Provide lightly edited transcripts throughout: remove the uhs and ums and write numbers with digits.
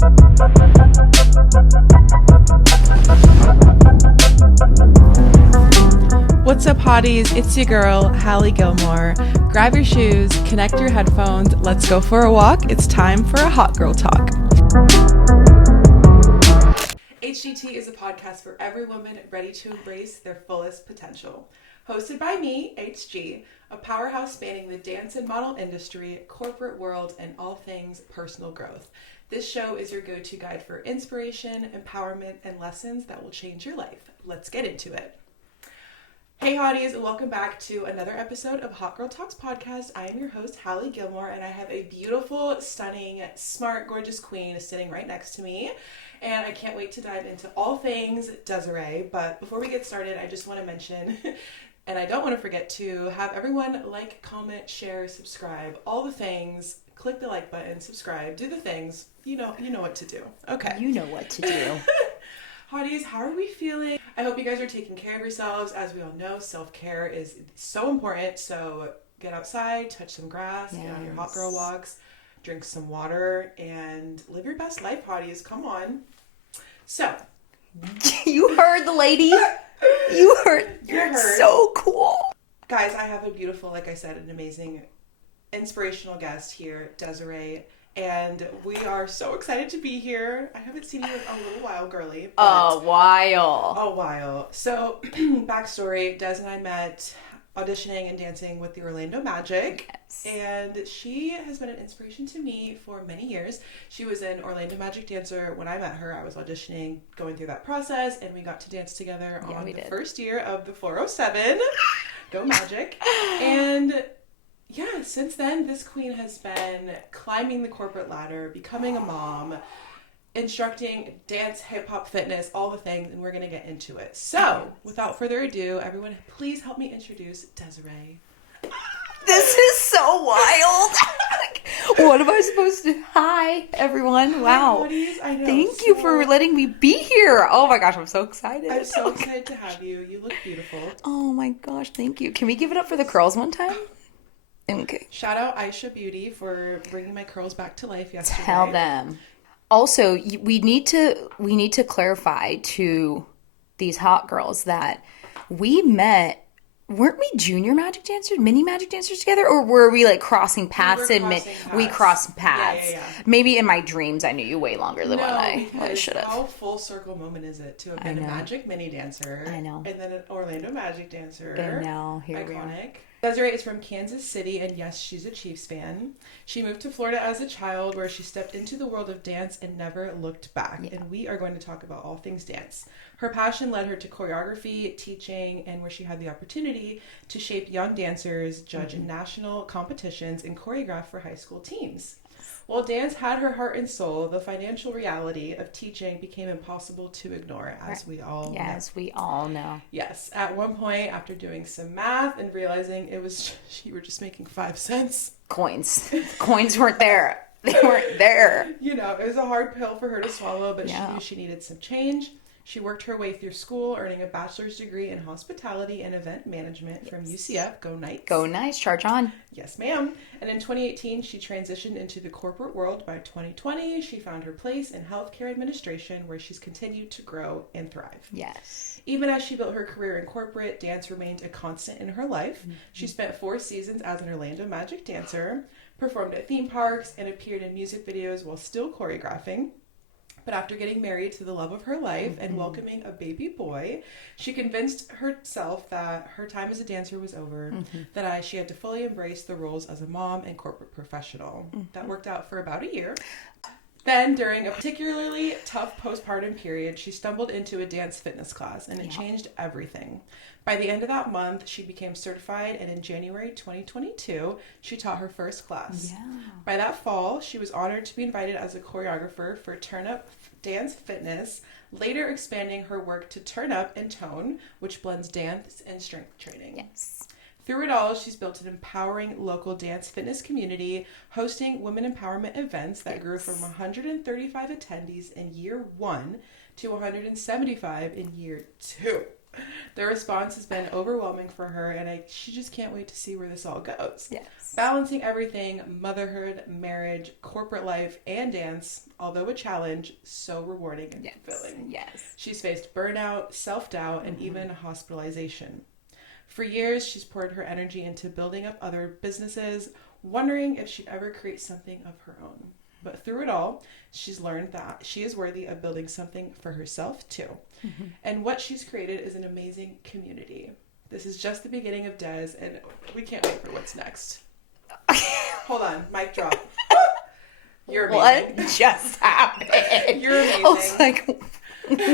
What's up, hotties? It's your girl, Hallie Gilmore. Grab your shoes, connect your headphones, let's go for a walk. It's time for a hot girl talk. HGT is a podcast for every woman ready to embrace their fullest potential. Hosted by me, HG, a powerhouse spanning the dance and model industry, corporate world, and all things personal growth. This show is your go-to guide for inspiration, empowerment, and lessons that will change your life. Let's get into it. Hey hotties, welcome back to another episode of Hot Girl Talks podcast. I am your host, Hallie Gilmore, and I have a beautiful, stunning, smart, gorgeous queen sitting right next to me. And I can't wait to dive into all things Desiree. But before we get started, I just want to mention, and I don't want to forget to have everyone like, comment, share, subscribe, all the things. Click the like button, subscribe, do the things. You know what to do. Okay. You know what to do. Hotties, how are we feeling? I hope you guys are taking care of yourselves. As we all know, self-care is so important. So get outside, touch some grass, Get on your hot girl walks, drink some water, and live your best life, hotties. Come on. So. You heard the lady. You heard. You're so cool. Guys, I have a beautiful, like I said, an amazing, inspirational guest here, Desiree. And we are so excited to be here. I haven't seen you in a little while, girly. A while. So, backstory, Des and I met auditioning and dancing with the Orlando Magic. Yes. And she has been an inspiration to me for many years. She was an Orlando Magic dancer when I met her. I was auditioning, going through that process, and we got to dance together on the first year of the 407. Go Magic. And yeah, since then, this queen has been climbing the corporate ladder, becoming a mom, instructing dance, hip-hop, fitness, all the things, and we're going to get into it. So, without further ado, everyone, please help me introduce Desiree. This is so wild. What am I supposed to... Hi, everyone. Wow. I know. Thank you for letting me be here. Oh my gosh, I'm so excited. I'm so excited to have you. You look beautiful. Oh my gosh, thank you. Can we give it up for the curls one time? Okay. Shout out Aisha Beauty for bringing my curls back to life yesterday. Tell them. Also, we need to clarify to these hot girls that we met. Weren't we junior magic dancers, mini magic dancers together, or were we like crossing paths? We crossed paths. Yeah. Maybe in my dreams, I knew you way longer than what I should have. How full circle moment is it to have been a magic mini dancer? I know. And then an Orlando Magic dancer. I know. Here we are. Iconic. Desiree is from Kansas City, and yes, she's a Chiefs fan. She moved to Florida as a child, where she stepped into the world of dance and never looked back. Yeah. And we are going to talk about all things dance. Her passion led her to choreography, teaching, and where she had the opportunity to shape young dancers, judge in national competitions, and choreograph for high school teams. While dance had her heart and soul, the financial reality of teaching became impossible to ignore, as we all know. Yes. At one point, after doing some math and realizing you were just making 5 cents. Coins weren't there. They weren't there. It was a hard pill for her to swallow, but she knew she needed some change. She worked her way through school, earning a bachelor's degree in hospitality and event management from UCF. Go Knights. Go Knights. Charge on. Yes, ma'am. And in 2018, she transitioned into the corporate world. By 2020, she found her place in healthcare administration, where she's continued to grow and thrive. Yes. Even as she built her career in corporate, dance remained a constant in her life. Mm-hmm. She spent 4 seasons as an Orlando Magic dancer, performed at theme parks, and appeared in music videos while still choreographing. But after getting married to the love of her life and welcoming a baby boy, she convinced herself that her time as a dancer was over, that she had to fully embrace the roles as a mom and corporate professional. That worked out for about a year. Then, during a particularly tough postpartum period, she stumbled into a dance fitness class, and it changed everything. By the end of that month, she became certified, and in January 2022, she taught her first class. Yeah. By that fall, she was honored to be invited as a choreographer for Turn Up Dance Fitness, later expanding her work to Turn Up and Tone, which blends dance and strength training. Yes. Through it all, she's built an empowering local dance fitness community, hosting women empowerment events that grew from 135 attendees in year 1 to 175 in year 2. The response has been overwhelming for her, and she just can't wait to see where this all goes. Yes. Balancing everything, motherhood, marriage, corporate life, and dance, although a challenge, so rewarding and fulfilling. Yes. She's faced burnout, self-doubt, and even hospitalization. For years, she's poured her energy into building up other businesses, wondering if she'd ever create something of her own. But through it all, she's learned that she is worthy of building something for herself too. And what she's created is an amazing community. This is just the beginning of Des, and we can't wait for what's next. Hold on, mic drop. You're amazing. What just happened? You're amazing. I was like,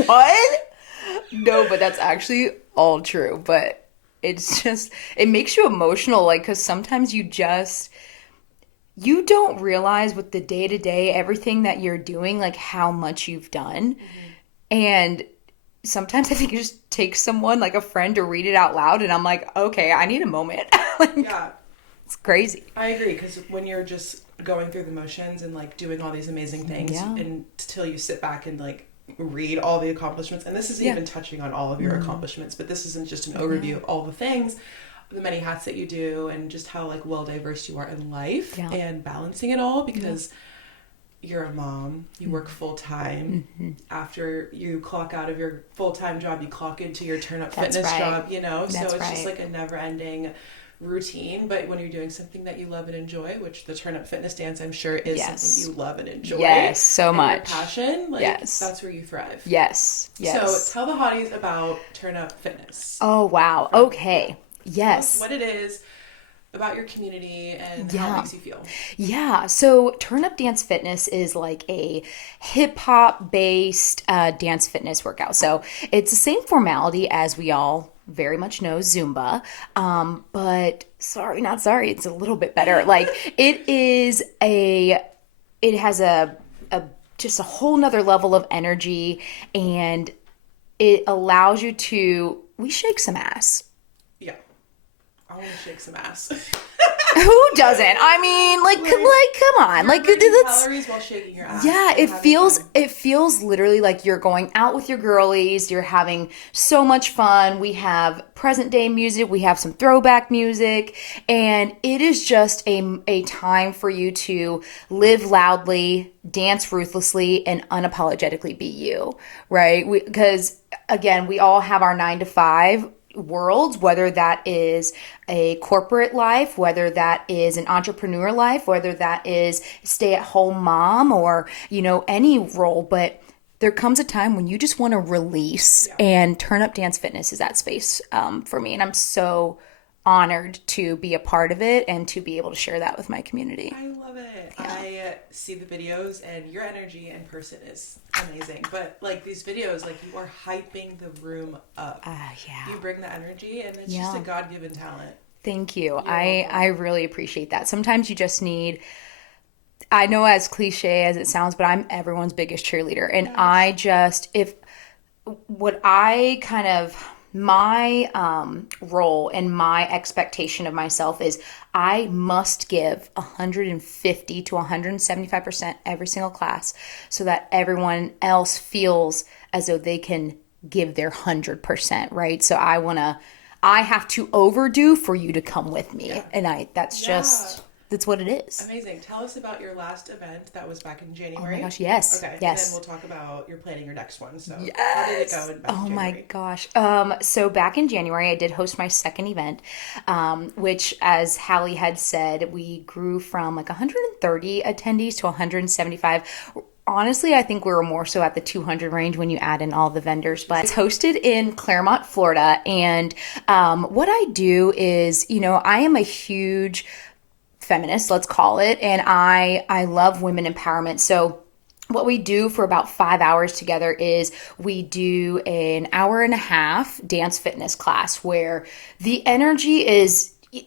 what? No, but that's actually all true. But it's just, it makes you emotional, like, because sometimes you don't realize with the day-to-day, everything that you're doing, like how much you've done. And sometimes I think it just takes someone, like a friend, to read it out loud, and I'm like, okay, I need a moment. Like, Yeah. It's crazy. I agree, because when you're just going through the motions and like doing all these amazing things, and until you sit back and like read all the accomplishments, and this isn't even touching on all of your accomplishments, but this isn't just an overview of all the things, the many hats that you do, and just how like well diverse you are in life, and balancing it all, because you're a mom, you work full-time, after you clock out of your full-time job, you clock into your turn-up fitness job, you know, so it's just like a never-ending routine. But when you're doing something that you love and enjoy, which the turn-up fitness dance, I'm sure, is something you love and enjoy, so and much your passion, like that's where you thrive. So tell the hotties about turn-up fitness. Oh wow, okay. Yes. Tell us what it is, about your community, and how it makes you feel. Yeah, so Turn Up Dance Fitness is like a hip-hop based dance fitness workout. So it's the same formality as we all very much know Zumba, but it's a little bit better. Like it has a just a whole nother level of energy, and it allows you to, we shake some ass. Yeah. I want to shake some ass. Who doesn't? I mean, like, come on, like, that's calories while shaking your ass. Yeah, it feels literally like you're going out with your girlies. You're having so much fun. We have present day music. We have some throwback music, and it is just a time for you to live loudly, dance ruthlessly, and unapologetically be you. Right? Because again, we all have our 9-to-5 worlds, whether that is a corporate life, whether that is an entrepreneur life, whether that is stay-at-home mom, or, you know, any role. But there comes a time when you just want to release, and Turn Up Dance Fitness is that space for me. And I'm so honored to be a part of it and to be able to share that with my community. I love it. Yeah. I see the videos, and your energy in person is amazing. But like these videos, like you are hyping the room up. You bring the energy, and it's just a God-given talent. Thank you. I really appreciate that. Sometimes you just need, I know as cliche as it sounds, but I'm everyone's biggest cheerleader. And I just, my role and my expectation of myself is I must give 150 to 175% every single class, so that everyone else feels as though they can give their 100%, right? So I have to overdo for you to come with me. And that's what it is. Amazing. Tell us about your last event that was back in January. Oh my gosh, yes. Okay. Yes. And then we'll talk about you're planning your next one. So how did it go back in January? My gosh. So back in January, I did host my second event, which, as Hallie had said, we grew from like 130 attendees to 175. Honestly, I think we were more so at the 200 range when you add in all the vendors, but it's hosted in Claremont, Florida. And what I do is, you know, I am a huge feminist, let's call it, and I love women empowerment. So what we do for about 5 hours together is we do an hour and a half dance fitness class where the energy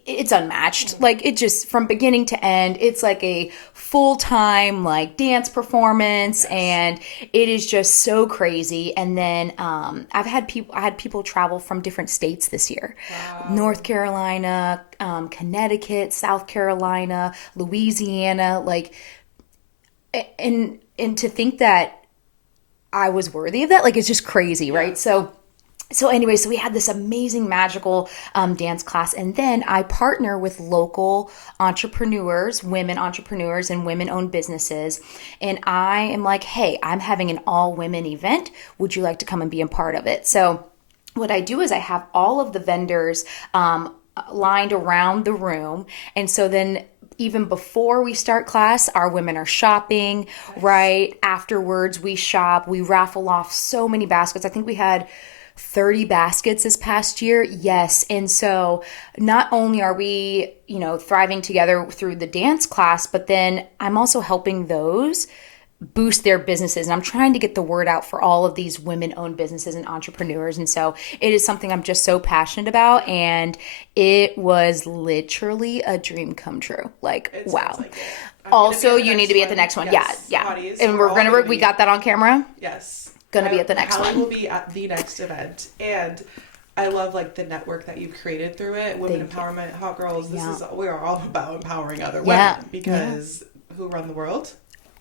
it's unmatched. Like, it just, from beginning to end, it's like a full-time like dance performance, and it is just so crazy. And then I had people travel from different states this year. Wow. North Carolina, Connecticut, South Carolina, Louisiana, like, and to think that I was worthy of that, like, it's just crazy, right? So So anyway, so we had this amazing magical dance class, and then I partner with local entrepreneurs, women entrepreneurs and women-owned businesses, and I am like, hey, I'm having an all-women event. Would you like to come and be a part of it? So what I do is I have all of the vendors lined around the room, and so then even before we start class, our women are shopping, right? Afterwards, we shop, we raffle off so many baskets. I think we had 30 baskets this past year. Yes. And so not only are we, thriving together through the dance class, but then I'm also helping those boost their businesses. And I'm trying to get the word out for all of these women-owned businesses and entrepreneurs. And so it is something I'm just so passionate about. And it was literally a dream come true. Like, wow. Like also, you need to be at the next one. Yes. Yeah. Hotties. And we got that on camera. Yes. Gonna be at the next Hallie one. will be at the next event, and I love like the network that you've created through it. Women empowerment, hot girls. We are all about empowering other women because who run the world?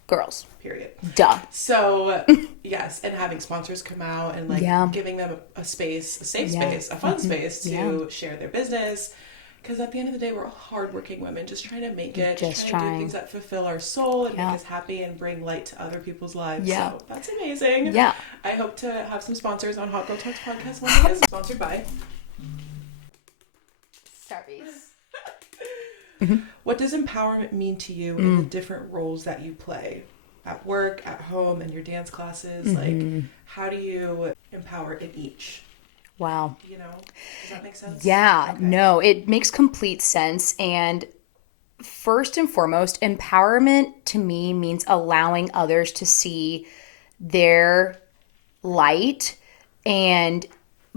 Girls. Period. Duh. So yes, and having sponsors come out and like giving them a space, a safe space, a fun space to share their business. Because at the end of the day, we're all hardworking women just trying to make it, just trying to do things that fulfill our soul and make us happy and bring light to other people's lives. Yeah. So that's amazing. Yeah. I hope to have some sponsors on Hot Girl Talks podcast one day. Sponsored by Starbucks. What does empowerment mean to you in the different roles that you play? At work, at home, in your dance classes? Like, how do you empower in each? Wow. Does that make sense? Yeah, okay. No, it makes complete sense. And first and foremost, empowerment to me means allowing others to see their light and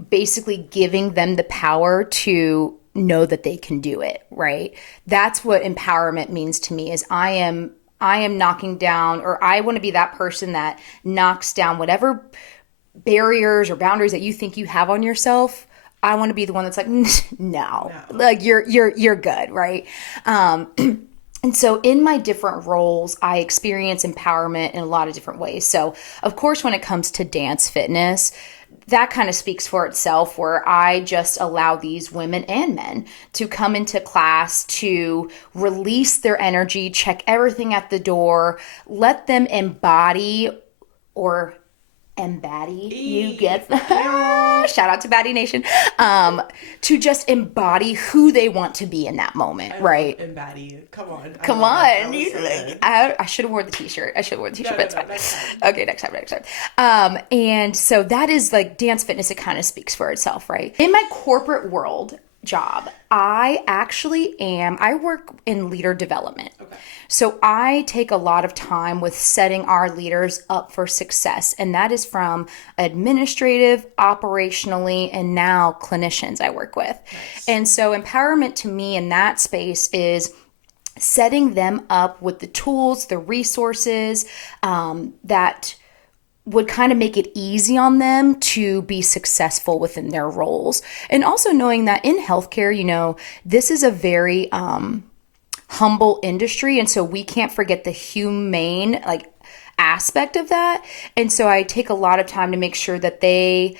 basically giving them the power to know that they can do it, right? That's what empowerment means to me is I am knocking down, or I want to be that person that knocks down whatever barriers or boundaries that you think you have on yourself. I want to be the one that's like, no. Like you're good, right? And so in my different roles, I experience empowerment in a lot of different ways. So of course, when it comes to dance fitness, that kind of speaks for itself, where I just allow these women and men to come into class to release their energy, check everything at the door, let them embody or Baddie, you get shout out to Baddie Nation, to just embody who they want to be in that moment, right? Baddie, come on. I should have worn the t-shirt. Next time. Okay, next time. And so that is like dance fitness. It kind of speaks for itself, right? In my corporate world job, I work in leader development. Okay. So I take a lot of time with setting our leaders up for success. And that is from administrative, operationally, and now clinicians I work with. Nice. And so empowerment to me in that space is setting them up with the tools, the resources that would kind of make it easy on them to be successful within their roles. And also knowing that in healthcare, this is a very humble industry. And so we can't forget the humane aspect of that. And so I take a lot of time to make sure that they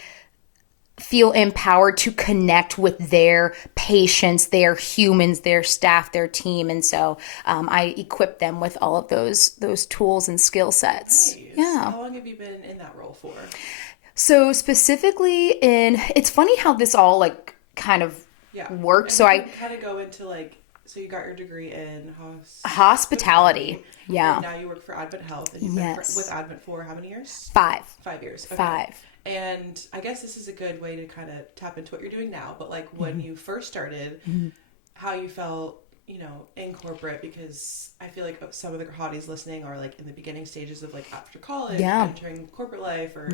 feel empowered to connect with their patients, their humans, their staff, their team. And so I equip them with all of those tools and skill sets. Nice. Yeah. How long have you been in that role for? So specifically it's funny how this all kind of worked. And so I kind of go into so you got your degree in hospitality. Yeah. And now you work for Advent Health. And you've been with Advent for how many years? 5. 5 years. Okay. 5. And I guess this is a good way to kind of tap into what you're doing now. But when you first started, how you felt, in corporate, because I feel like some of the hotties listening are in the beginning stages of after college, entering corporate life or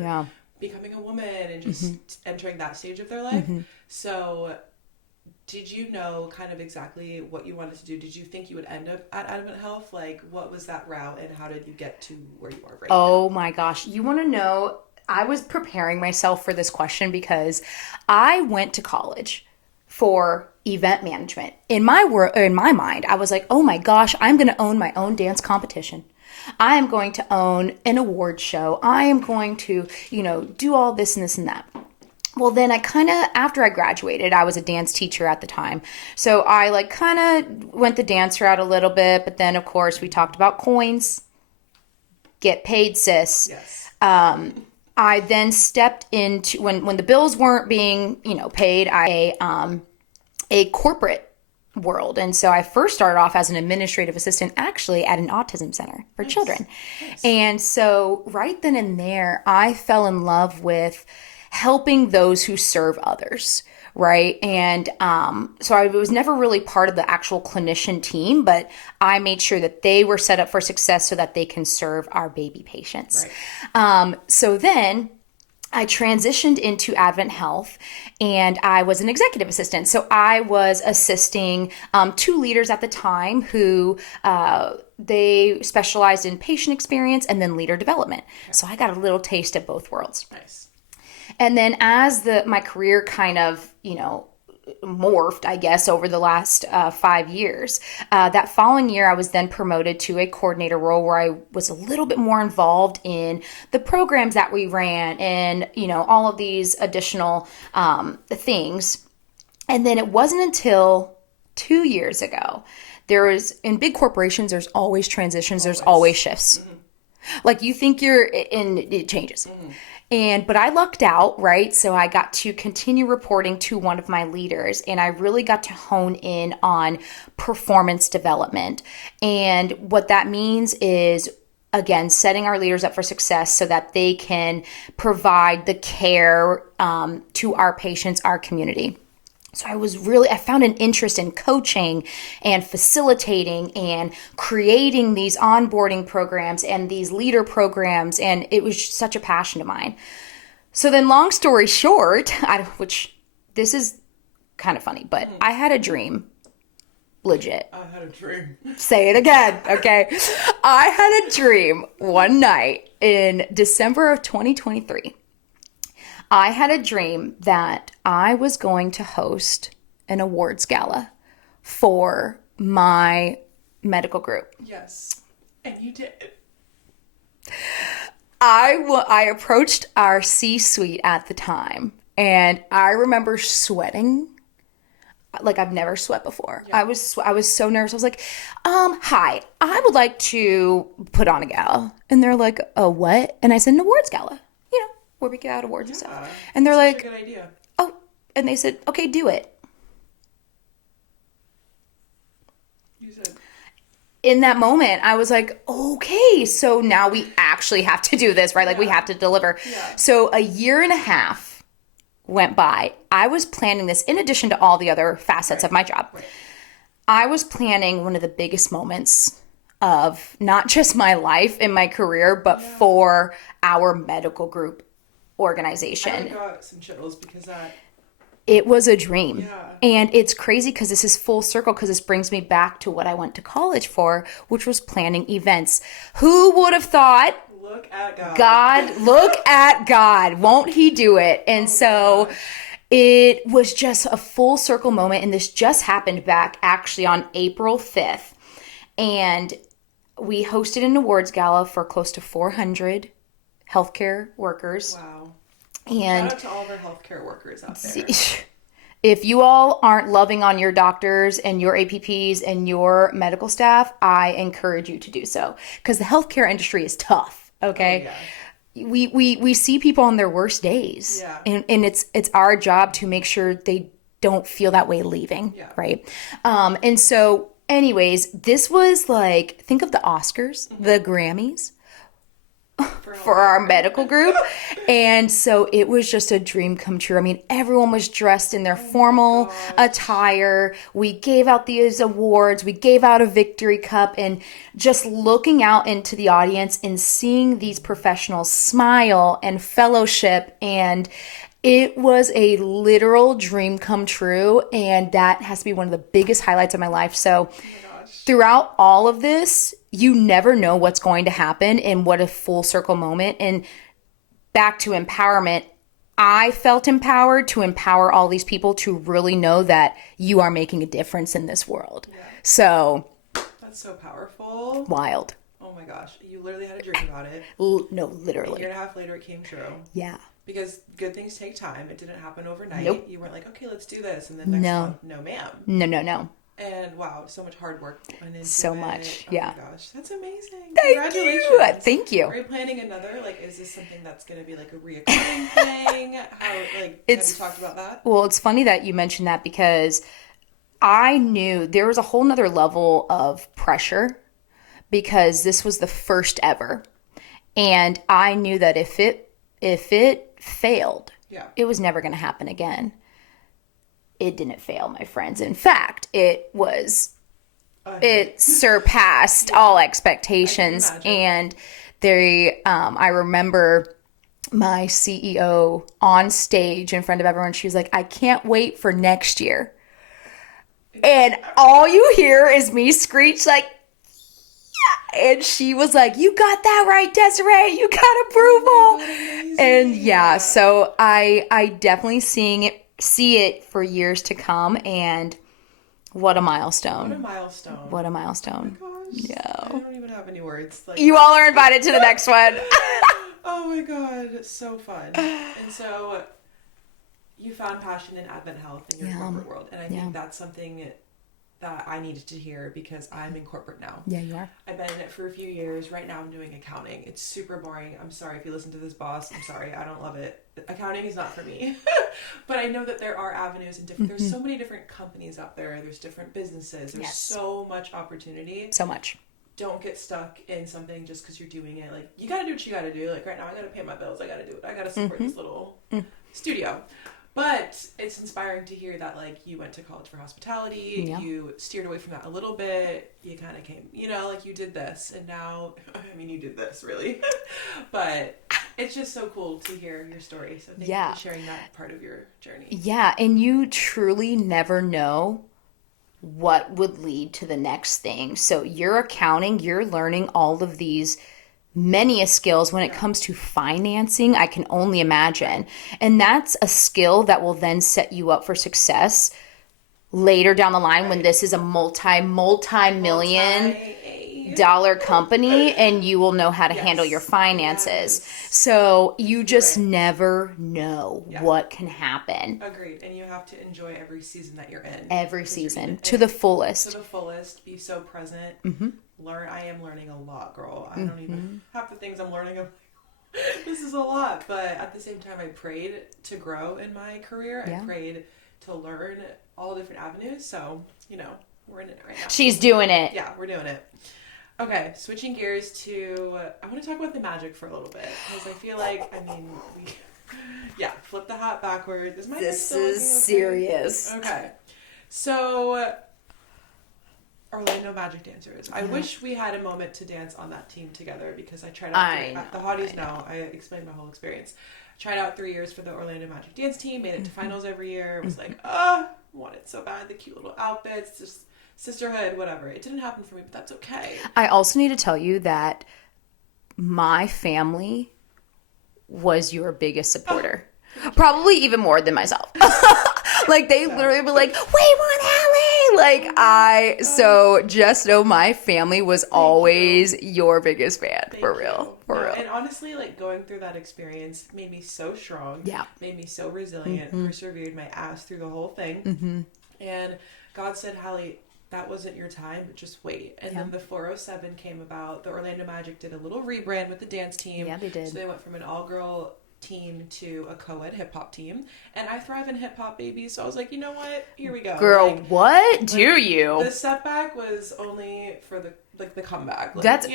becoming a woman and just entering that stage of their life. So did you know kind of exactly what you wanted to do? Did you think you would end up at Advent Health? What was that route and how did you get to where you are right now? Oh my gosh. You want to know? I was preparing myself for this question because I went to college for event management. In my mind, I was like, oh my gosh, I'm going to own my own dance competition. I am going to own an award show. I am going to, do all this and this and that. Well, then I kind of, after I graduated, I was a dance teacher at the time. So I like kind of went the dance route a little bit. But then, of course, we talked about coins. Get paid, sis. Yes. I then stepped into, when the bills weren't being, paid, a corporate world. And so I first started off as an administrative assistant actually at an autism center for children. Nice. And so right then and there, I fell in love with helping those who serve others. Right. And so I was never really part of the actual clinician team, but I made sure that they were set up for success so that they can serve our baby patients. Right. So then I transitioned into Advent Health and I was an executive assistant. So I was assisting 2 leaders at the time who they specialized in patient experience and then leader development. Okay. So I got a little taste of both worlds. Nice. And then as my career kind of, morphed, I guess, over the last 5 years, that following year, I was then promoted to a coordinator role where I was a little bit more involved in the programs that we ran and, all of these additional things. And then it wasn't until 2 years ago, in big corporations, there's always transitions, there's always shifts. Mm-hmm. Like you think you're in, it changes. Mm-hmm. But I lucked out, right? So I got to continue reporting to one of my leaders and I really got to hone in on performance development. And what that means is, again, setting our leaders up for success so that they can provide the care to our patients, our community. So I found an interest in coaching and facilitating and creating these onboarding programs and these leader programs. And it was such a passion of mine. So then long story short, which this is kind of funny, but I had a dream. Legit. I had a dream. Say it again. Okay. I had a dream one night in December of 2023. I had a dream that I was going to host an awards gala for my medical group. Yes. And you did. I approached our C-suite at the time, and I remember sweating like I've never sweat before. Yeah. I was so nervous. I was like, hi, I would like to put on a gala. And they're like, a what? And I said, an awards gala. Where we give out awards and stuff. And they're like, a good idea. Oh, and they said, okay, do it. You said. In that moment, I was like, okay, so now we actually have to do this, right? Like we have to deliver. Yeah. So a year and a half went by. I was planning this in addition to all the other facets of my job. Right. I was planning one of the biggest moments of not just my life and my career, but for our medical group organization. I got some chills because it was a dream. Yeah. And it's crazy because this is full circle because this brings me back to what I went to college for, which was planning events. Who would have thought? Look at God. God, look at God. Won't he do it? And so it was just a full circle moment. And this just happened back actually on April 5th. And we hosted an awards gala for close to 400 healthcare workers. Wow. And shout out to all of our healthcare workers out there. If you all aren't loving on your doctors and your APPs and your medical staff, I encourage you to do so because the healthcare industry is tough. Okay. Oh, yeah. We see people on their worst days. Yeah. And it's our job to make sure they don't feel that way leaving. Yeah. Right. And so anyways, this was like, think of the Oscars, the Grammys for our medical group. And so it was just a dream come true. I mean, everyone was dressed in their formal attire. We gave out these awards. We gave out a victory cup, and just looking out into the audience and seeing these professionals smile and fellowship, and it was a literal dream come true. And that has to be one of the biggest highlights of my life. So throughout all of this, you never know what's going to happen, and what a full circle moment. And back to empowerment, I felt empowered to empower all these people to really know that you are making a difference in this world. Yeah. So that's so powerful. Wild. Oh my gosh. You literally had a dream about it. No, A literally. year and a half later, it came true. Yeah. Because good things take time. It didn't happen overnight. Nope. You weren't like, okay, let's do this. And then next month, no ma'am. No. And wow, so much hard work went into So it. much, Oh yeah. my gosh, that's amazing. Congratulations. Thank you. Are you planning another? Like, is this something that's going to be like a reoccurring thing? How, like, have you talked about that? Well, it's funny that you mentioned that because I knew there was a whole nother level of pressure because this was the first ever. And I knew that if it failed, it was never going to happen again. It didn't fail, my friends. In fact, it surpassed all expectations. And I remember my CEO on stage in front of everyone. She was like, I can't wait for next year. And all you hear is me screech like, yeah. And she was like, you got that right, Desiree. You got approval. And yeah, so I definitely see it for years to come. And what a milestone. What a milestone. What a milestone. Oh my gosh. Yeah. I don't even have any words. Like, You all are invited to the next one. Oh my god, it's so fun. And so you found passion in Advent Health in your corporate world. And I think that's something that I needed to hear because I'm in corporate now. Yeah, you are. I've been in it for a few years. Right now I'm doing accounting. It's super boring. I'm sorry if you listen to this, boss. I'm sorry. I don't love it. Accounting is not for me. But I know that there are avenues and different, there's so many different companies out there. There's different businesses. There's so much opportunity. So much. Don't get stuck in something just because you're doing it. Like, you got to do what you got to do. Like, right now I got to pay my bills. I got to do it. I got to support this little studio. But it's inspiring to hear that, like, you went to college for hospitality, you steered away from that a little bit, you kind of came, like, you did this, and now, I mean, you did this, really. But it's just so cool to hear your story, so thank you for sharing that part of your journey. Yeah, and you truly never know what would lead to the next thing. So you're accounting, you're learning all of these many skills when it comes to financing. I can only imagine. And that's a skill that will then set you up for success later down the line when this is a multi-million dollar company and you will know how to handle your finances. So you just never know what can happen. Agreed. And you have to enjoy every season that you're in. Every season to the fullest. To the fullest. Be so present. Learn. I am learning a lot, girl. I don't even half the things I'm learning. This is a lot, but at the same time, I prayed to grow in my career. I prayed to learn all different avenues. So we're in it right now. She's doing it. Yeah, we're doing it. Okay, switching gears to I want to talk about the magic for a little bit because I feel like flip the hat backward. This is serious. Okay, so. Orlando Magic Dancers. I wish we had a moment to dance on that team together because I tried out the Hotties now. I explained my whole experience. Tried out 3 years for the Orlando Magic Dance team, made it to finals every year. It was like, wanted so bad, the cute little outfits, just sisterhood, whatever. It didn't happen for me, but that's okay. I also need to tell you that my family was your biggest supporter. Probably even more than myself. Like, they literally were like, we want Allie! So just know my family was always your biggest fan. For real. And honestly, like, going through that experience made me so strong. Yeah. Made me so resilient. Persevered my ass through the whole thing. And God said, Hallie, that wasn't your time, but just wait. And then the 407 came about. The Orlando Magic did a little rebrand with the dance team. Yeah, they did. So they went from an all-girl team to a co-ed hip-hop team, and I thrive in hip-hop, baby, so I was like, you know what, here we go, girl. Like, what do you the setback was only for the comeback, like, that's so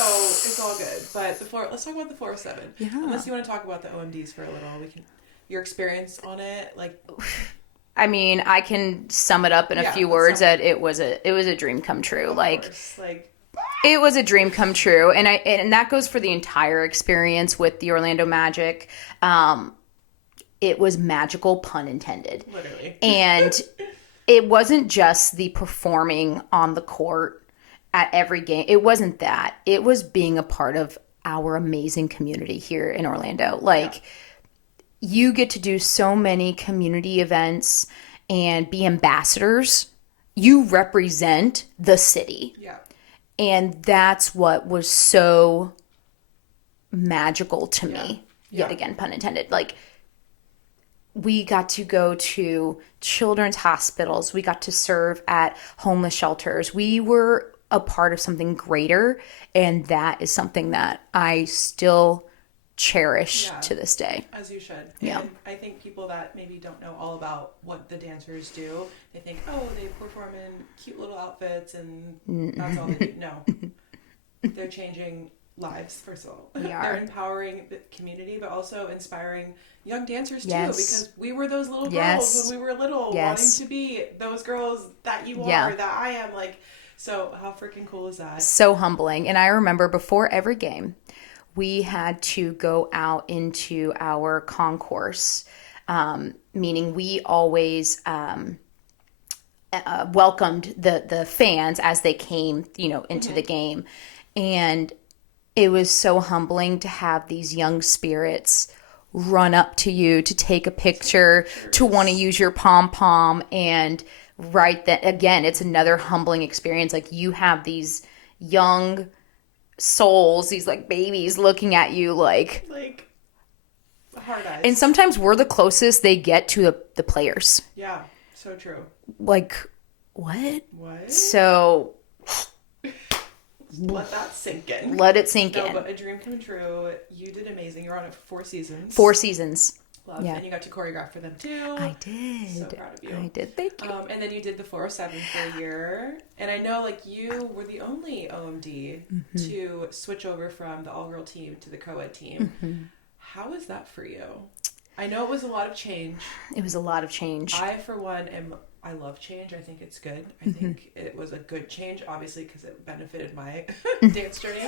it's all good. But let's talk about the 407. Unless you want to talk about the OMDs for a little, we can, your experience on it. Like, I mean, I can sum it up in a few words that it was a dream come true. It was a dream come true, and that goes for the entire experience with the Orlando Magic. It was magical, pun intended. Literally. And it wasn't just the performing on the court at every game. It wasn't that. It was being a part of our amazing community here in Orlando. You get to do so many community events and be ambassadors. You represent the city. Yeah. And that's what was so magical to me. Yet again, pun intended. Like, we got to go to children's hospitals. We got to serve at homeless shelters. We were a part of something greater. And that is something that I still cherish to this day. As you should. Yeah. And I think people that maybe don't know all about what the dancers do, they think, oh, they perform in cute little outfits and that's all they do. No. They're changing lives, first of all. They're empowering the community, but also inspiring young dancers too, because we were those little girls when we were little, wanting to be those girls that you are, that I am. Like, so how freaking cool is that? So humbling. And I remember before every game, we had to go out into our concourse, meaning we always welcomed the fans as they came, into the game. And it was so humbling to have these young spirits run up to you to take a picture, to want to use your pom-pom. And right then, again, it's another humbling experience. Like, you have these young souls, these like babies looking at you like hard eyes. And sometimes we're the closest they get to the players. Yeah, so true. Like, what? So let that sink in. Let it sink in. But a dream come true. You did amazing. You're on it for 4 seasons. 4 seasons. Love. Yeah. And you got to choreograph for them too. I did. So proud of you. I did. Thank you. And then you did the 407 for a year. And I know, like, you were the only OMD to switch over from the all-girl team to the co-ed team. How was that for you? I know it was a lot of change. It was a lot of change. I, for one, I love change. I think it's good. I think it was a good change, obviously, because it benefited my dance journey.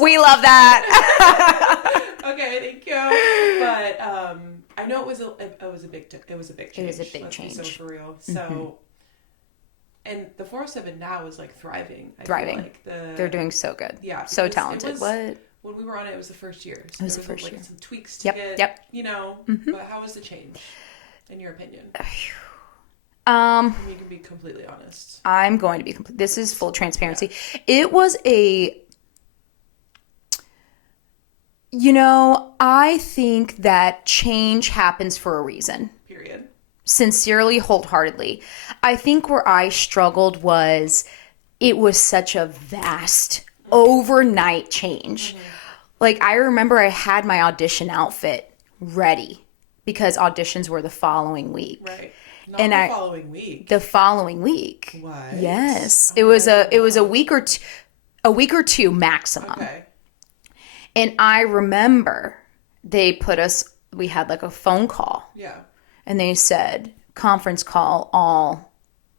We love that. Okay, thank you. But I know it was a big change. It was a big change. So for real. So, and the 407 now is like thriving. Thriving. I feel like they're doing so good. Yeah. So talented. When we were on it, it was the first year. So it was the first year. Some tweaks to get. Yep. But how was the change, in your opinion? You can be completely honest. I'm going to be complete. This is full transparency. Yeah. It was I think that change happens for a reason. Period. Sincerely, wholeheartedly. I think where I struggled was it was such a vast overnight change. Like, I remember I had my audition outfit ready because auditions were the following week. Right. Not the following week. The following week. What? Yes. It was a week or two maximum. Okay. And I remember we had like a phone call. Yeah. And they said, conference call all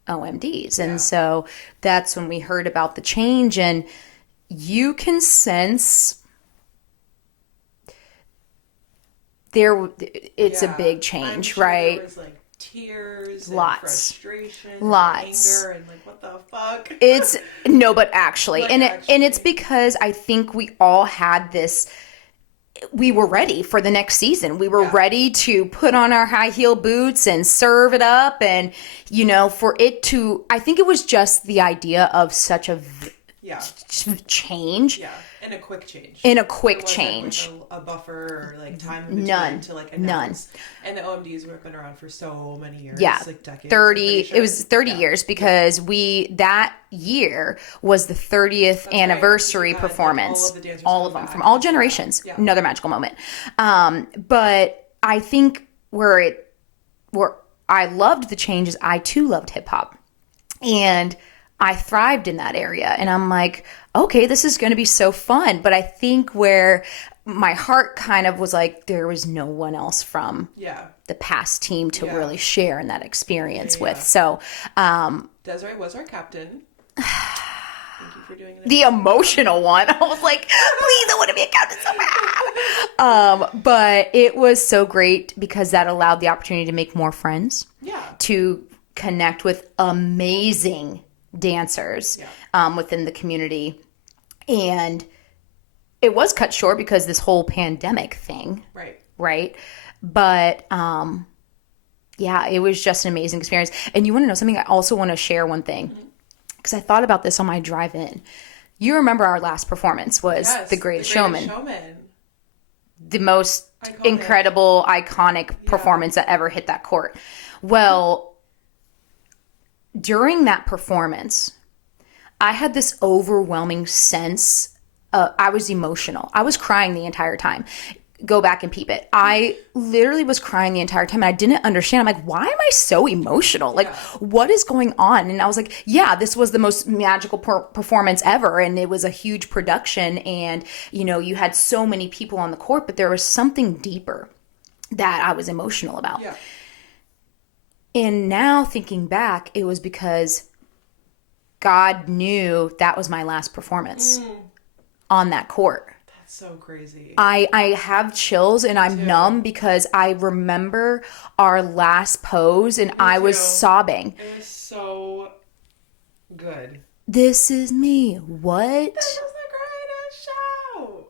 OMDs. And so that's when we heard about the change, and you can sense it's a big change, right? There was like tears, lots, and frustration, lots, and anger, and like, what the fuck? But actually, and it's because I think we all had this. We were ready for the next season. We were ready to put on our high heel boots and serve it up, and for it to. I think it was just the idea of such a change. Yeah. In a quick change. Change. Like a buffer or like time in between to like announce. And the OMDs have been around for so many years. Yeah. Like decades. 30. Sure. It was 30 years because that year was the 30th anniversary performance. Like, all of them from all generations. Yeah. Another magical moment. But I think where I loved the changes, I too loved hip hop. And I thrived in that area, and I'm like, okay, this is going to be so fun. But I think where my heart kind of was like, there was no one else from the past team to really share in that experience with. So, Desiree was our captain. Thank you for doing that. The emotional one. I was like, please, I want to be a captain so bad. But it was so great because that allowed the opportunity to make more friends. Yeah. To connect with amazing dancers within the community. And it was cut short because this whole pandemic thing. Right. But it was just an amazing experience. And you want to know something? I also want to share one thing. because I thought about this on my drive in. You remember our last performance was The Greatest Showman. The most incredible, iconic performance that ever hit that court. Well, during that performance, I had this overwhelming sense. I was emotional. I was crying the entire time. Go back and peep it. I literally was crying the entire time and I didn't understand. I'm like, why am I so emotional? Like, what is going on? And I was like, yeah, this was the most magical performance ever. And it was a huge production. And, you know, you had so many people on the court, but there was something deeper that I was emotional about. Yeah. And now thinking back, it was because God knew that was my last performance on that court. So crazy. I have chills and I'm numb because I remember our last pose and I was sobbing. It was so good. This is me. What? This is the greatest show.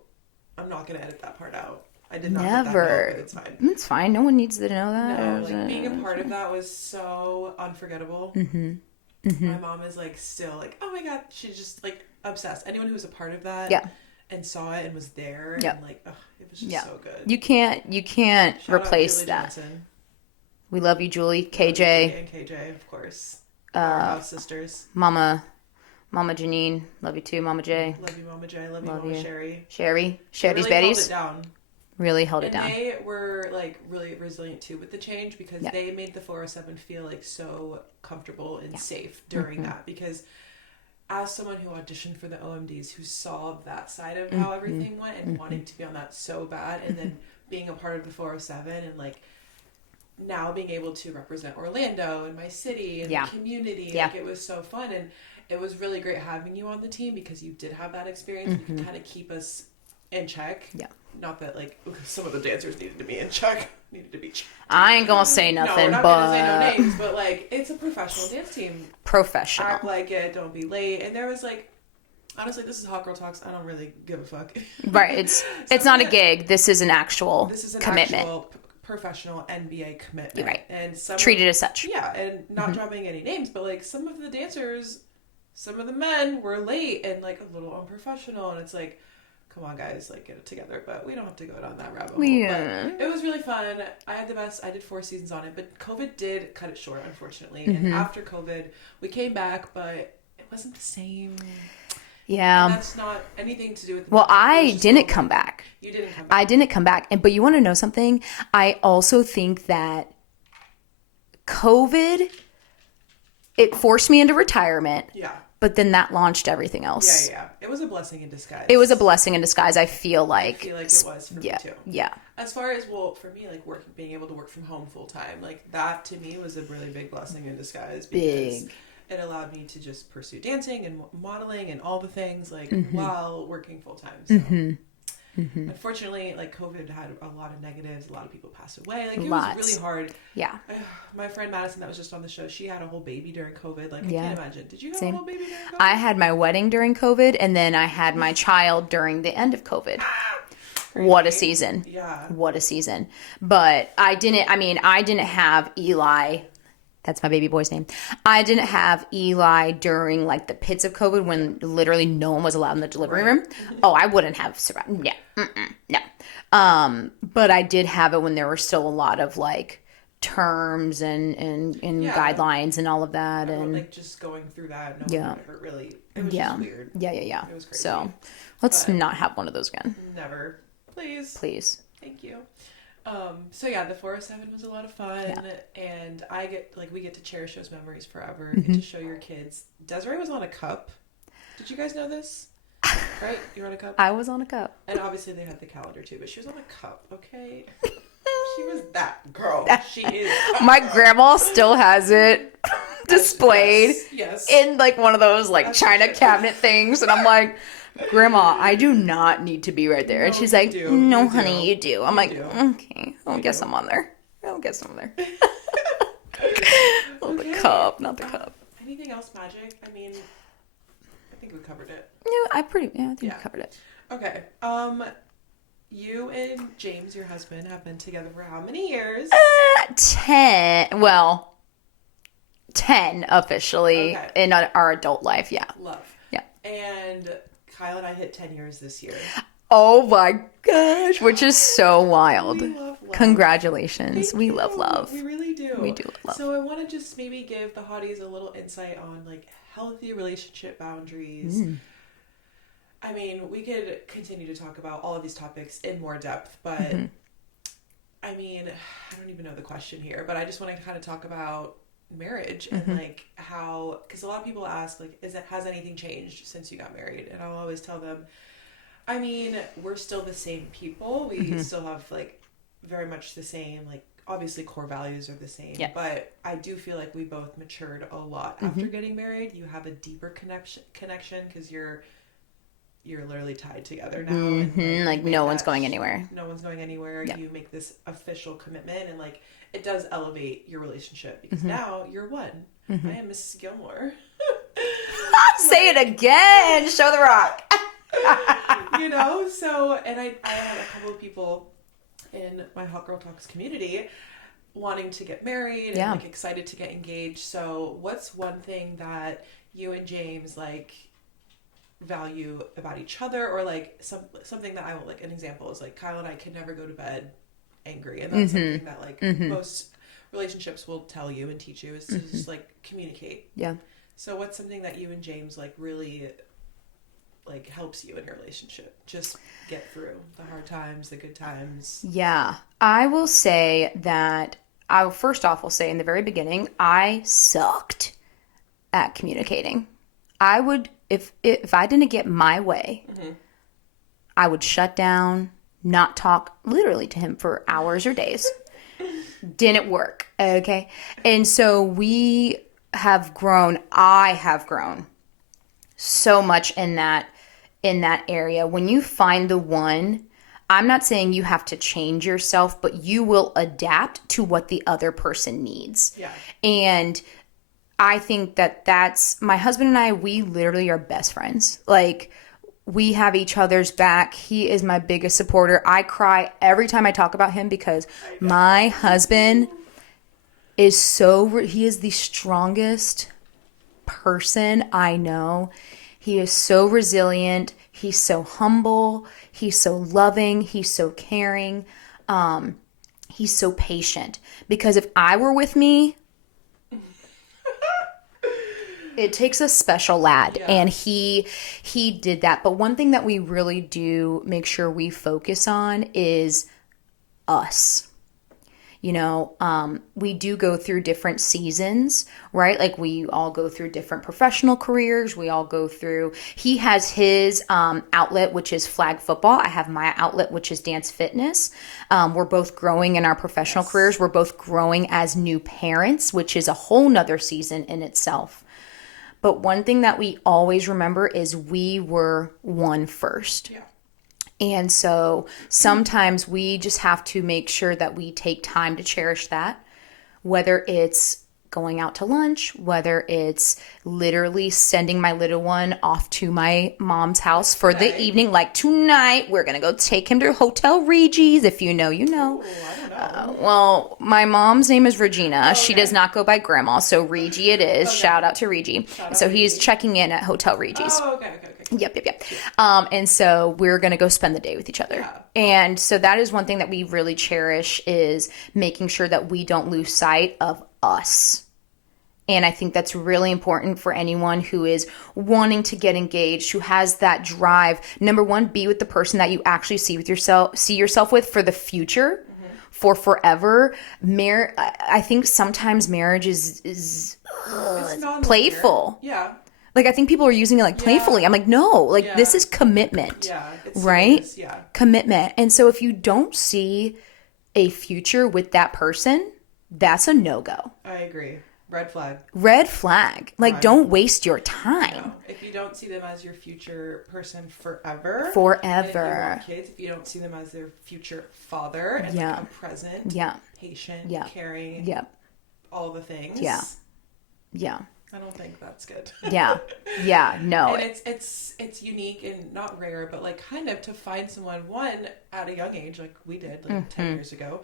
I'm not going to edit that part out. I did not Never. Put that note, but it's fine. It's fine. No one needs to know that. No, like being a part of that was so unforgettable. My mom is like still like, oh my God. She's just like obsessed. Anyone who was a part of that. Yeah. And saw it and was there and like it was just so good. You can't Shout replace that. Johnson. We love you, Julie. KJ. And KJ, of course. Our house sisters. Mama Janine. Love you too, Mama J. Love you, Mama J. Love you, Mama Sherry. Sherry's really Baddies. Held it down. Really held it down. And they were like really resilient too with the change because they made the 407 feel like so comfortable and safe during that because as someone who auditioned for the OMDs, who saw that side of how everything went and wanting to be on that so bad, and then being a part of the 407 and like now being able to represent Orlando and my city and the community, like it was so fun. And it was really great having you on the team because you did have that experience. You could kind of keep us in check. Yeah. Not that like some of the dancers needed to be in check. Needed to be checked. I ain't gonna say nothing, we're not gonna say no names, but like it's a professional dance team. Professional. Act like it, don't be late. And there was like, honestly, this is Hot Girl Talks. I don't really give a fuck. Right. It's not a gig. This is an actual commitment. Actual professional NBA commitment. You're right. And treated as such. Yeah, and not dropping any names, but like some of the dancers, some of the men were late and like a little unprofessional, and it's like, come on, guys, like get it together. But we don't have to go down that rabbit hole. Yeah. But it was really fun. I had the best. I did 4 seasons on it, but COVID did cut it short, unfortunately. And after COVID, we came back, but it wasn't the same. Yeah. And that's not anything to do with. Well, I didn't come back. You didn't come back. I didn't come back. But you want to know something? I also think that COVID, it forced me into retirement. Yeah. But then that launched everything else. Yeah. It was a blessing in disguise. It was a blessing in disguise, I feel like. I feel like it was for me too. Yeah. As far as, well, for me, like being able to work from home full time, like that to me was a really big blessing in disguise. Because it allowed me to just pursue dancing and modeling and all the things like while working full time. So. Unfortunately, like COVID had a lot of negatives. A lot of people passed away. Like it was really hard. Yeah. My friend Madison that was just on the show, she had a whole baby during COVID. Like I can't imagine. Did you have a whole baby during COVID? I had my wedding during COVID, and then I had my child during the end of COVID. What a season. Yeah. What a season. But I didn't have Eli. That's my baby boy's name. I didn't have Eli during like the pits of COVID when literally no one was allowed in the delivery room. Oh, I wouldn't have survived. Yeah. No. But I did have it when there were still a lot of like terms and guidelines and all of that. And like just going through that. No one ever really. It was just weird. Yeah. It was crazy. So let's not have one of those again. Never. Please. Thank you. So yeah, the 407 was a lot of fun, and we get to cherish those memories forever. Get to show your kids. Desiree was on a cup. Did you guys know this? Right? You were on a cup? I was on a cup. And obviously they had the calendar too, but she was on a cup, okay? She was that girl. She is. My grandma still has it displayed yes. in like one of those like China cabinet things, and I'm like, Grandma, I do not need to be right there. And she's like, no, honey, you do. I'm like, okay, I guess I'm on there. Oh, the cup, not the cup. Anything else magic? I mean, I think we covered it. Yeah, I think we covered it. Okay. You and James, your husband, have been together for how many years? 10. Well, 10 officially in our adult life. Yeah. Love. Yeah. And Kyle and I hit 10 years this year. Oh my gosh, which is so wild. We love love. Congratulations. Thank we you. love love. We really do. We do love. So I want to just maybe give the hotties a little insight on like healthy relationship boundaries. I mean, we could continue to talk about all of these topics in more depth, but I mean, I don't even know the question here, but I just want to kind of talk about marriage and like how, because a lot of people ask like, has anything changed since you got married? And I'll always tell them, I mean, we're still the same people. We still have like very much the same, like obviously core values are the same, but I do feel like we both matured a lot after getting married. You have a deeper connection because you're literally tied together now. And, like no one's going anywhere. No one's going anywhere. You make this official commitment and like it does elevate your relationship because now you're one. I am Mrs. Gilmore. Say it again. Show the rock. You know, so, and I had a couple of people in my Hot Girl Talks community wanting to get married and like excited to get engaged. So what's one thing that you and James like value about each other, or like something that I will, like an example is like Kyle and I could never go to bed angry, and that's something that like most relationships will tell you and teach you is to just like communicate. So what's something that you and James like really like helps you in your relationship just get through the hard times, the good times? I will say that I will first off will say in the very beginning I sucked at communicating. I would if I didn't get my way, I would shut down, not talk literally to him for hours or days. Didn't work. Okay. And so we have grown. I have grown so much in that area. When you find the one, I'm not saying you have to change yourself, but you will adapt to what the other person needs. And I think that's my husband and I, we literally are best friends. Like we have each other's back. He is my biggest supporter. I cry every time I talk about him because my husband is he is the strongest person I know. He is so resilient. He's so humble. He's so loving. He's so caring. He's so patient. Because if I were with me, it takes a special lad, and he did that. But one thing that we really do make sure we focus on is us. You know, we do go through different seasons, right? Like we all go through different professional careers. We all go through, he has his outlet, which is flag football. I have my outlet, which is dance fitness. We're both growing in our professional careers. We're both growing as new parents, which is a whole nother season in itself. But one thing that we always remember is we were one first. And so sometimes we just have to make sure that we take time to cherish that, whether it's going out to lunch, whether it's literally sending my little one off to my mom's house for the evening. Like tonight, we're going to go take him to Hotel Regis. If you know, you know. Ooh, I don't know. Well, my mom's name is Regina. Okay. She does not go by Grandma, so Regi it is. Okay. Shout out to Regi. So he's checking in at Hotel Regis. Oh, okay. Yep. And so we're going to go spend the day with each other. And so that is one thing that we really cherish, is making sure that we don't lose sight of us. And I think that's really important for anyone who is wanting to get engaged, who has that drive. Number one, be with the person that you actually see yourself with for the future, for forever. I think sometimes marriage is playful. Like, I think people are using it like playfully. I'm like, no, like this is commitment, right? Commitment. And so if you don't see a future with that person, that's a no-go. I agree. Red flag. Like, don't waste your time. No. If you don't see them as your future person forever. And if you want kids, if you don't see them as their future father and like a present, patient, caring, all the things. I don't think that's good. No. And it's unique and not rare, but like kind of to find someone, one, at a young age, like we did, like 10 years ago.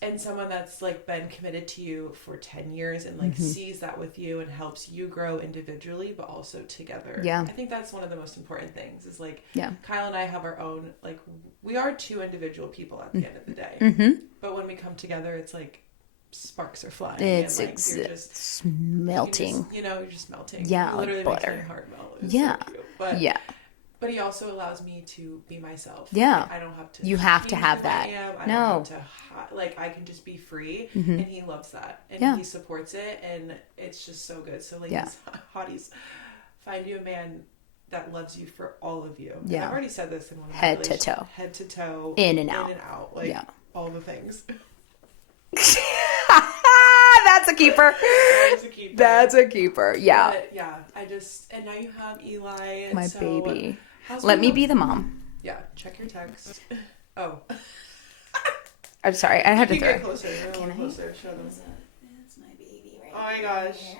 and someone that's like been committed to you for 10 years and like sees that with you and helps you grow individually but also together. Yeah. I think that's one of the most important things is like Yeah. Kyle and I have our own, like we are two individual people at the end of the day. But when we come together, it's like sparks are flying. It's and like you're just melting. you're just melting. Yeah, it literally like makes butter. my heart melt. It's Yeah. so cute. But yeah. But he also allows me to be myself. Yeah. Like, I don't have to. You have to change have who that. I am. I No. don't have to. Like I can just be free, and he loves that, and he supports it, and it's just so good. So, ladies, hotties, find you a man that loves you for all of you. Yeah. And I've already said this in one of my head to toe, in and out, like all the things. That's a keeper. That's a keeper. Yeah. But yeah, and now you have Eli. My baby. Let Let me be the mom. Yeah, check your text. Oh. I'm sorry. I had to you throw. Get closer. Can I? Closer. Show them. That's my baby right Oh my gosh.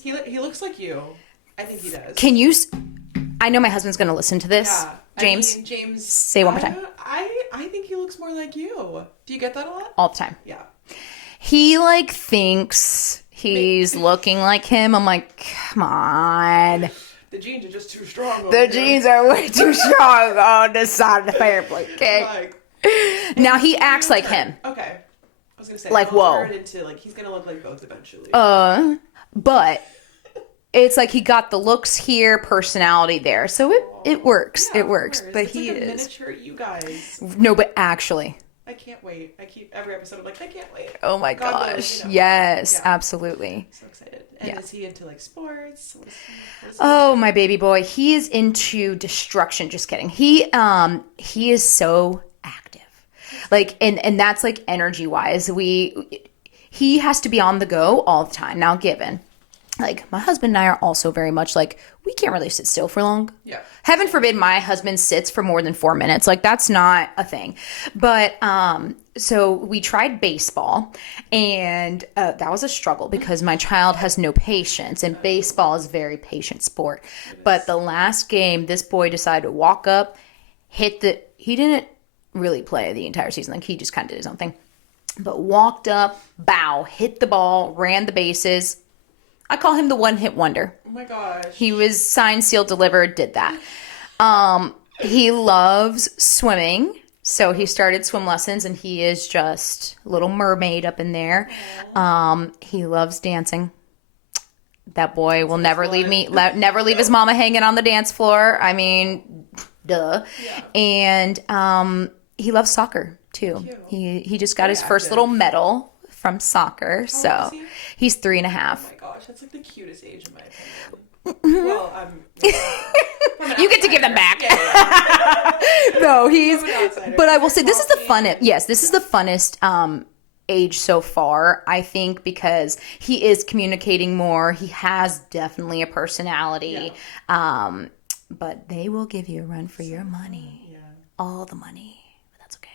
He looks like you. I think he does. Can you? I know my husband's going to listen to this. Yeah. James. James. Say it one more time. I think he looks more like you. Do you get that a lot? All the time. Yeah. He like thinks he's looking like him. I'm like, come on. The genes are just too strong. The genes are way too strong on this side of the family. Okay. Now he acts like him. Okay. I was gonna say like whoa. Into like he's gonna look like both eventually. But it's like he got the looks here, personality there, so it works. Yeah, it works. But it's he like a is miniature you guys. No, but actually. I can't wait. I keep every episode. I'm like, I can't wait. Oh my gosh! Yes, absolutely. So excited. And is he into like sports? Oh, my baby boy. He is into destruction. Just kidding. He is so active. Like, and that's like energy wise. He has to be on the go all the time. Now, given, like, my husband and I are also very much like, we can't really sit still for long. Yeah. Heaven forbid my husband sits for more than 4 minutes. Like, that's not a thing. But, so we tried baseball, and that was a struggle because my child has no patience, and baseball is a very patient sport. But the last game, this boy decided to walk up, he didn't really play the entire season. Like, he just kind of did his own thing. But walked up, hit the ball, ran the bases. I call him the one-hit wonder. Oh my gosh. He was signed, sealed, delivered, did that. He loves swimming, so he started swim lessons, and he is just a little mermaid up in there. He loves dancing. That boy will never leave never leave his mama hanging on the dance floor. I mean, duh. Yeah. And he loves soccer too. Cute. He just got his first little medal from soccer. How old is he? He's 3.5. Oh my gosh, that's like the cutest age in my opinion. Well, you get to give them back. Yeah. No, but I will say this is the funnest. Yes, this is the funnest age so far, I think, because he is communicating more. He has definitely a personality. Yeah. But they will give you a run for your money. Yeah. All the money. But that's okay.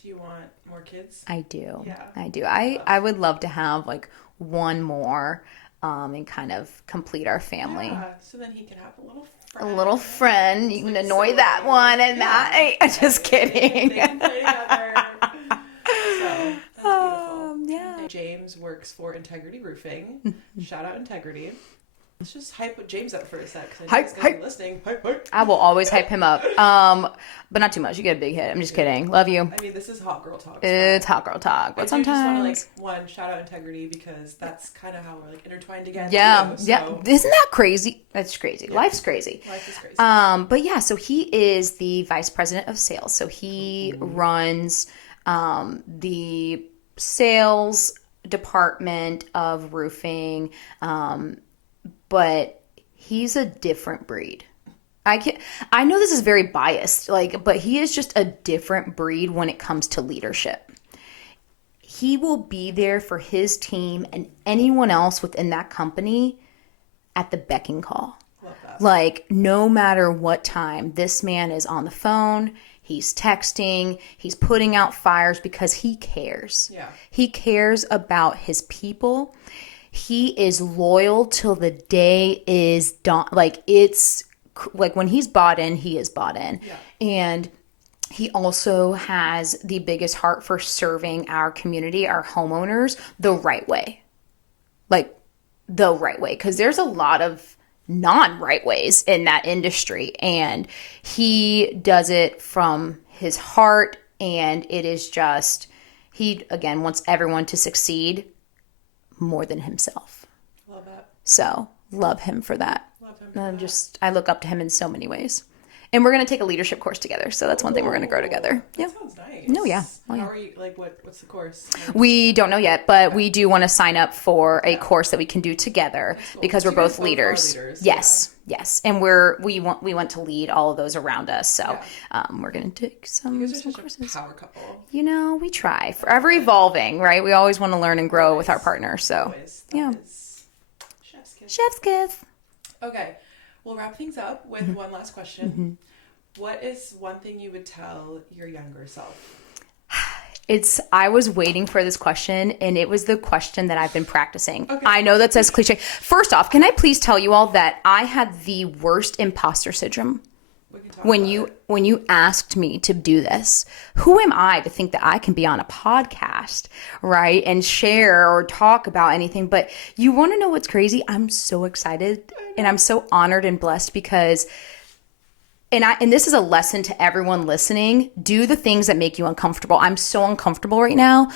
Do you want more kids? I do. Yeah. I do. I would love to have like one more and kind of complete our family. Yeah, so then he can have a little friend. A little friend. You can annoy that one and that. Just kidding. They can play together. So, that's beautiful. Yeah. James works for Integrity Roofing. Shout out Integrity. Let's just hype James up for a sec. Hype. Listening. Hype. I will always hype him up. But not too much. You get a big hit. I'm just kidding. Love you. I mean, this is hot girl talk. It's hot girl talk. But sometimes I just want to one shout out Integrity because that's kind of how we're like intertwined again. Yeah. Too, so. Yeah. Isn't that crazy? That's crazy. Yeah. Life's crazy. Life is crazy. But yeah. So he is the vice president of sales. So he runs the sales department of roofing. But he's a different breed. I know this is very biased, but he is just a different breed when it comes to leadership. He will be there for his team and anyone else within that company at the beck and call. Love that. Like, no matter what time, this man is on the phone, he's texting, he's putting out fires because he cares. Yeah. He cares about his people. He is loyal till the day is done. Like, it's like when he's bought in, he is bought in. Yeah. And He also has the biggest heart for serving our community, our homeowners, the right way. Like the right way. Because there's a lot of non-right ways in that industry. And he does it from his heart. And it is just, he, again, wants everyone to succeed more than himself. Love that. So love him for that. Love him for that. I look up to him in so many ways. And we're going to take a leadership course together. So that's one thing we're going to grow together. That sounds nice. No, yeah. Oh, yeah. How are you, like, what's the course? We don't know yet, but we do want to sign up for a course that we can do together because we're both leaders. Yes, yes. And we want to lead all of those around us. So we're going to take some courses. A power couple. You know, we try. Forever evolving, right? We always want to learn and grow with our partners. So, That is chef's kiss. Chef's kiss. Okay. We'll wrap things up with one last question. What is one thing you would tell your younger self? I was waiting for this question, and it was the question that I've been practicing. Okay. I know that says cliche. First off, can I please tell you all that I had the worst imposter syndrome when you asked me to do this? Who am I to think that I can be on a podcast, right, and share or talk about anything? But you want to know what's crazy? I'm so excited, and I'm so honored and blessed because... And this is a lesson to everyone listening. Do the things that make you uncomfortable. I'm so uncomfortable right now,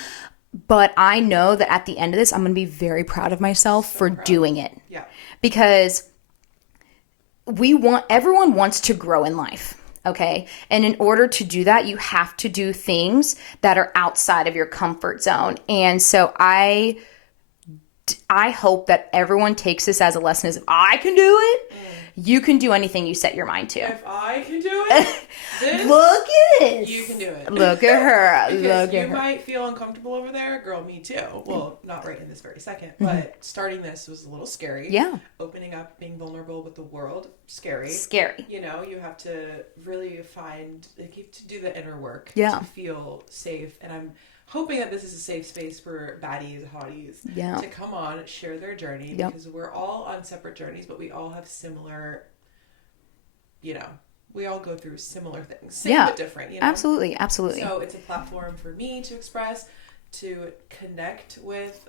but I know that at the end of this, I'm going to be very proud of myself for doing it. Yeah. Because everyone wants to grow in life. Okay. And in order to do that, you have to do things that are outside of your comfort zone. And so I hope that everyone takes this as a lesson as if I can do it. You can do anything you set your mind to. If I can do it, look at this. You can do it. Look at her. Because you might feel uncomfortable over there. Girl, me too. Well, not right in this very second, but starting this was a little scary. Yeah. Opening up, being vulnerable with the world, scary. Scary. You know, you have to really you have to do the inner work to feel safe. And I'm hoping that this is a safe space for baddies, hotties to come on, share their journey because we're all on separate journeys, but we all have similar, we all go through similar things. Same but different, Absolutely. So it's a platform for me to express, to connect with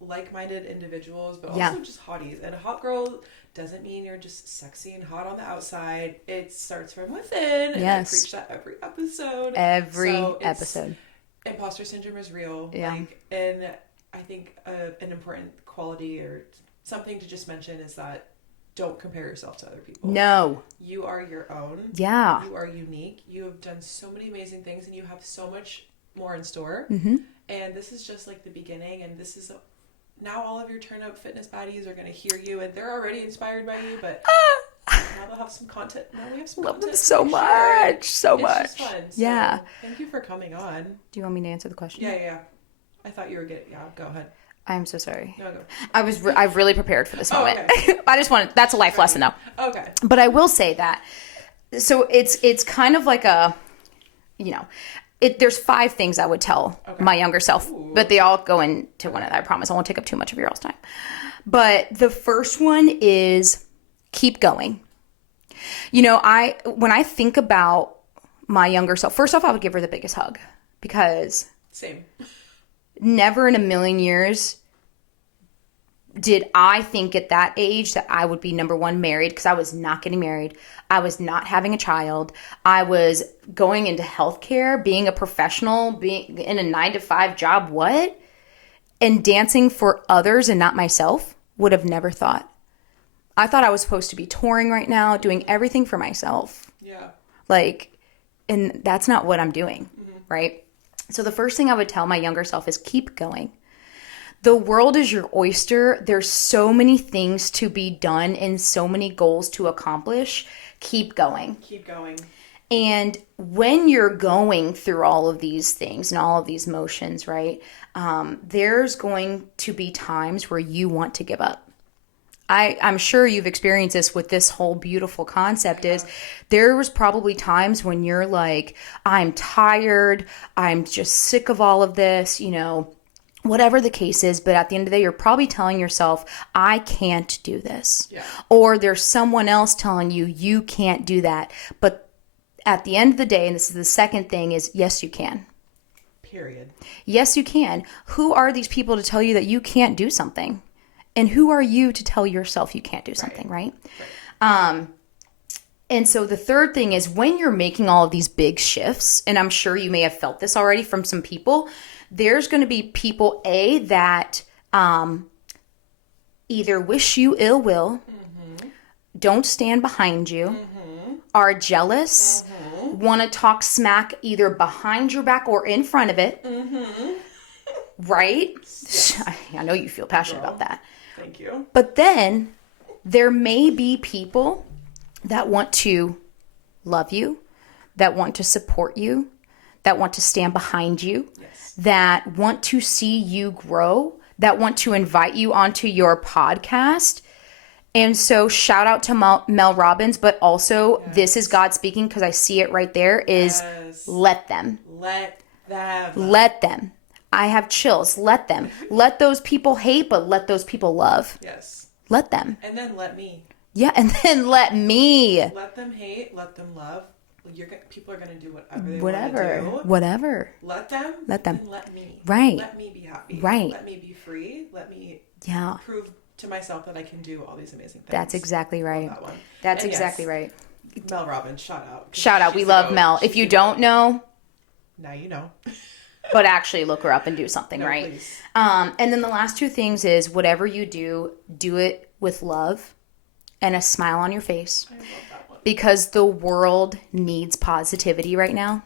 like-minded individuals, but also just hotties. And a hot girl doesn't mean you're just sexy and hot on the outside. It starts from within. And I preach that every episode. Episode. Imposter syndrome is real. Yeah. And I think an important quality or something to just mention is that don't compare yourself to other people. No. You are your own. Yeah. You are unique. You have done so many amazing things and you have so much more in store. And this is just like the beginning. And this is now all of your turn up fitness baddies are going to hear you and they're already inspired by you, but now they'll have some content. Now we have some Love content. Them so much. So much. It's just fun. Yeah. So thank you for coming on. Do you want me to answer the question? Yeah. I thought you were good. Yeah, go ahead. I'm so sorry. No, go. I've really prepared for this moment. Okay. That's a life lesson though. Okay. But I will say that, so it's kind of like there's 5 things I would tell my younger self, but they all go into one of that. I promise I won't take up too much of your all's time. But the first one is keep going. When I think about my younger self, first off, I would give her the biggest hug because same. Never in a million years did I think at that age that I would be, number one, married, because I was not getting married. I was not having a child. I was going into healthcare, being a professional, being in a 9-to-5 job. What? And dancing for others and not myself. Would have never thought. I thought I was supposed to be touring right now, doing everything for myself. Yeah. And that's not what I'm doing, right? So the first thing I would tell my younger self is keep going. The world is your oyster. There's so many things to be done and so many goals to accomplish. Keep going. Keep going. And when you're going through all of these things and all of these motions, right, there's going to be times where you want to give up. I'm sure you've experienced this with this whole beautiful concept is there was probably times when you're like, I'm tired. I'm just sick of all of this, whatever the case is. But at the end of the day, you're probably telling yourself, I can't do this. Yeah. Or there's someone else telling you, you can't do that. But at the end of the day, and this is the second thing, is yes, you can. Period. Yes, you can. Who are these people to tell you that you can't do something? And who are you to tell yourself you can't do something, right? And so the third thing is when you're making all of these big shifts, and I'm sure you may have felt this already from some people, there's going to be people, that either wish you ill will, don't stand behind you, are jealous, want to talk smack either behind your back or in front of it, right? Yes. I know you feel passionate about that. Thank you. But then there may be people that want to love you, that want to support you, that want to stand behind you, that want to see you grow, that want to invite you onto your podcast. And so shout out to Mel Robbins, but also this is God speaking because I see it right there, is let them. Let them. Let them. I have chills. Let them. Let those people hate, but let those people love. Yes. Let them. And then let me. Yeah, and then let me. Let them hate, let them love. People are going to do whatever they want to do. Whatever. Let them. Let them. And let me. Right. Let me be happy. Right. Let me be free. Let me prove to myself that I can do all these amazing things. That's exactly right. That one. That's and exactly right. Mel Robbins, shout out. Shout out. We love Mel. If you don't know, now you know. But actually look her up and do something, right? Please. And then the last two things is whatever you do, do it with love and a smile on your face. I love that one. Because the world needs positivity right now.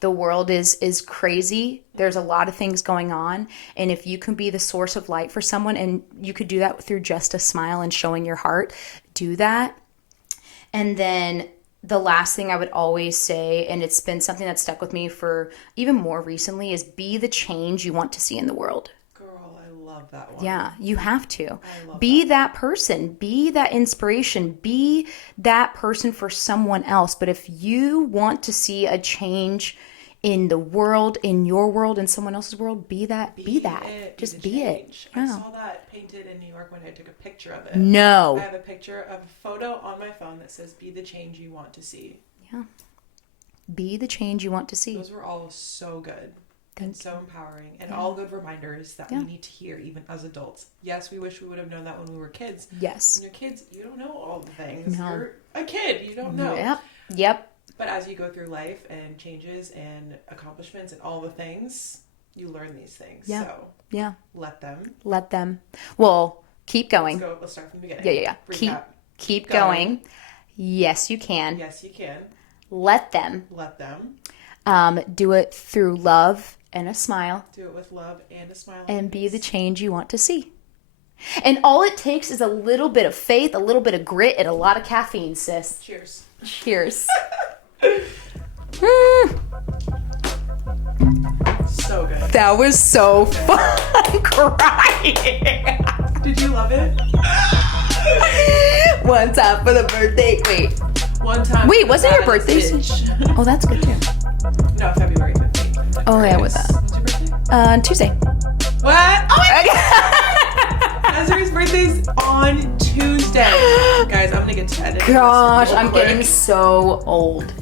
The world is crazy. There's a lot of things going on. And if you can be the source of light for someone, and you could do that through just a smile and showing your heart, do that. And then the last thing I would always say, and it's been something that stuck with me for even more recently, is be the change you want to see in the world. Girl, I love that one. Yeah, you have to. I love be that person. Be that inspiration. Be that person for someone else. But if you want to see a change in the world, in your world, in someone else's world, be that. Be that. Just be it. I Yeah. saw that painted in New York when I took a picture of it. No. I have a picture of a photo on my phone that says, be the change you want to see. Yeah. Be the change you want to see. Those were all so good. And so empowering, and Yeah. all good reminders that Yeah. we need to hear even as adults. Yes, we wish we would have known that when we were kids. Yes. When you're kids, you don't know all the things. No. You're a kid, you don't know. Yep. But as you go through life and changes and accomplishments and all the things, you learn these things. Yeah. So Yeah. let them. Let them. Well, keep going. Let's start from the beginning. Yeah. Recap. Keep going. Yes, you can. Yes, you can. Let them. Let them. Do it through love and a smile. Do it with love and a smile. And be the change you want to see. And all it takes is a little bit of faith, a little bit of grit, and a lot of caffeine, sis. Cheers. Cheers. So good. That was so fun crying. Did you love it? One time for the birthday. Wait. One time. Wait, wasn't your birthday? Bitch. Oh, that's good too. No, February 15th. Oh, yeah, with that. What's your birthday? Tuesday. What? Oh my God! Desiree's birthday's on Tuesday. Guys, I'm gonna get to edit. Gosh, I'm getting so old.